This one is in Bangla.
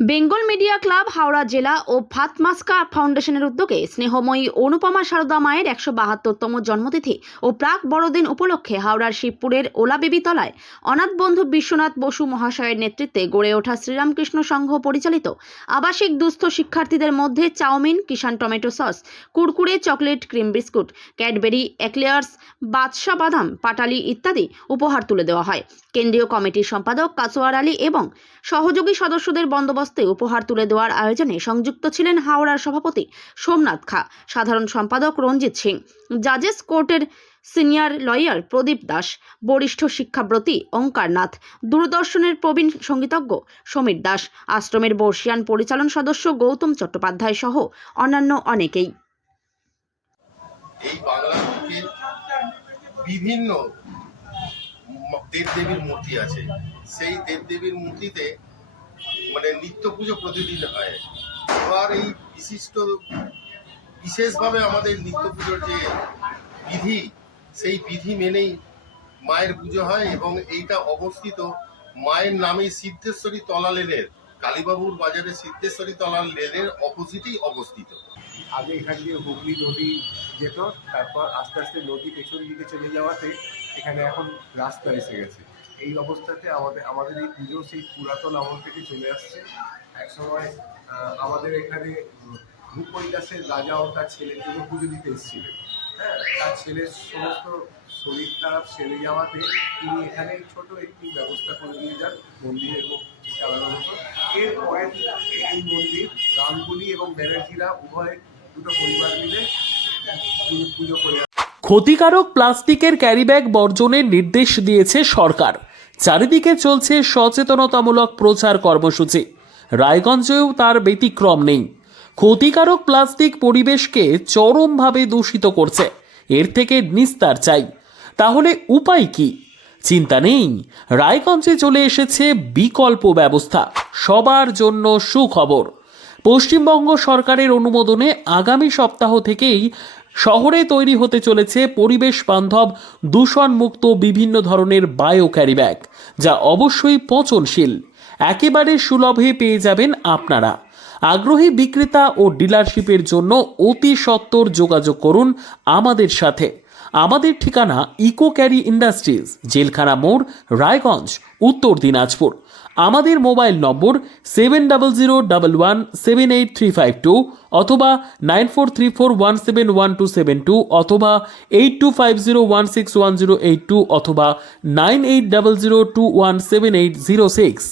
বেঙ্গল মিডিয়া ক্লাব হাওড়া জেলা ও ফাতমাস্কা ফাউন্ডেশনের উদ্যোগে স্নেহময়ী অনুপমা সারদা মায়ের 172তম জন্মতিথি ও প্রাক বড়দিন উপলক্ষে হাওড়ার শিবপুরের ওলাবেবিতলায় অনাথ বন্ধু বিশ্বনাথ বসু মহাশয়ের নেতৃত্বে গড়ে ওঠা শ্রীরামকৃষ্ণ সংঘ পরিচালিত আবাসিক দুস্থ শিক্ষার্থীদের মধ্যে chowmein, Kissan tomato sauce, Kurkure, chocolate, cream biscuit, Cadbury, eclairs, বাদশা বাদাম, পাটালি ইত্যাদি উপহার তুলে দেওয়া হয়। কেন্দ্রীয় কমিটির সম্পাদক কাসোয়ার আলী এবং সহযোগী সদস্যদের বন্দোবস্তে উপহার তুলে দেওয়ার আয়োজনে সংযুক্ত ছিলেন হাওড়ার সভাপতি সোমনাথ খা, সাধারণ সম্পাদক রঞ্জিত সিং, জাজেস কোর্টের সিনিয়র লয়ার প্রদীপ দাস, বরিষ্ঠ শিক্ষাব্রতী ওঙ্কার নাথ, দূরদর্শনের প্রবীণ সঙ্গীতজ্ঞ সমীর দাস, আশ্রমের বর্ষিয়ান পরিচালন সদস্য গৌতম চট্টোপাধ্যায় সহ অন্যান্য অনেকেই। এই বাংলাতে বিভিন্ন দেবদেবীর মূর্তি আছে, সেই দেবদেবীর মূর্তিতে নিত্য পুজো প্রতিদিন হয়। এবার এই বিশেষভাবে আমাদের নিত্য পুজোর যে বিধি, সেই বিধি মেনেই মায়ের পুজো হয় এবং এইটা অবস্থিত মায়ের নামে সিদ্ধেশ্বরী তলা লেনের, কালীবাবুর বাজারে সিদ্ধেশ্বরী তলা লেনের অপোজিটেই অবস্থিত। আগে এখান দিয়ে হুগলি নদী যেত, তারপর আস্তে আস্তে নদী পেছন দিকে চলে যাওয়াতে এখানে এখন রাস্তা এসে গেছে। এই অবস্থাতে আমাদের এই পুজো সেই পুরাতন আমল থেকে চলে আসছে। একসময় আমাদের এখানে ভূপৈলাসের রাজা ও তার ছেলের জন্য পুজো দিতে এসেছিলেন। হ্যাঁ, তার ছেলের সমস্ত শরীর খারাপ সেরে যাওয়াতে তিনি এখানে ছোট একটি ব্যবস্থা করে দিয়ে যান মন্দিরের চালানোর মতো। এরপরে এই মন্দির গাঙ্গুলি এবং ব্যানার্জিরা উভয় দুটো পরিবার মিলে পুজো করে। ক্ষতিকারক প্লাস্টিকের ক্যারিব্যাগ বর্জনের নির্দেশ দিয়েছে সরকার। চারিদিকে চলছে সচেতনতামূলক প্রচার কর্মসূচি। রায়গঞ্জেও তার ব্যতিক্রম নেই। ক্ষতিকারক প্লাস্টিক পরিবেশকে চরমভাবে দূষিত করছে। এর থেকে নিস্তার চাই। তাহলে উপায় কি? চিন্তা নেই, রায়গঞ্জে চলে এসেছে বিকল্প ব্যবস্থা। সবার জন্য সুখবর। পশ্চিমবঙ্গ সরকারের অনুমোদনে আগামী সপ্তাহ থেকেই শহরে তৈরি হতে চলেছে পরিবেশ বান্ধব দূষণমুক্ত বিভিন্ন ধরনের বায়ো ক্যারিব্যাগ, যা অবশ্যই পচনশীল। একেবারে সুলভে পেয়ে যাবেন আপনারা। আগ্রহী বিক্রেতা ও ডিলারশিপের জন্য অতি সত্বর যোগাযোগ করুন আমাদের সাথে। আমাদের ঠিকানা ইকো ক্যারি ইন্ডাস্ট্রিজ, জেলখানা মোড়, রায়গঞ্জ, উত্তর দিনাজপুর। আমাদের মোবাইল নম্বর 7001178352 অথবা 9434171272 অথবা 8250161082 অথবা 9800217806।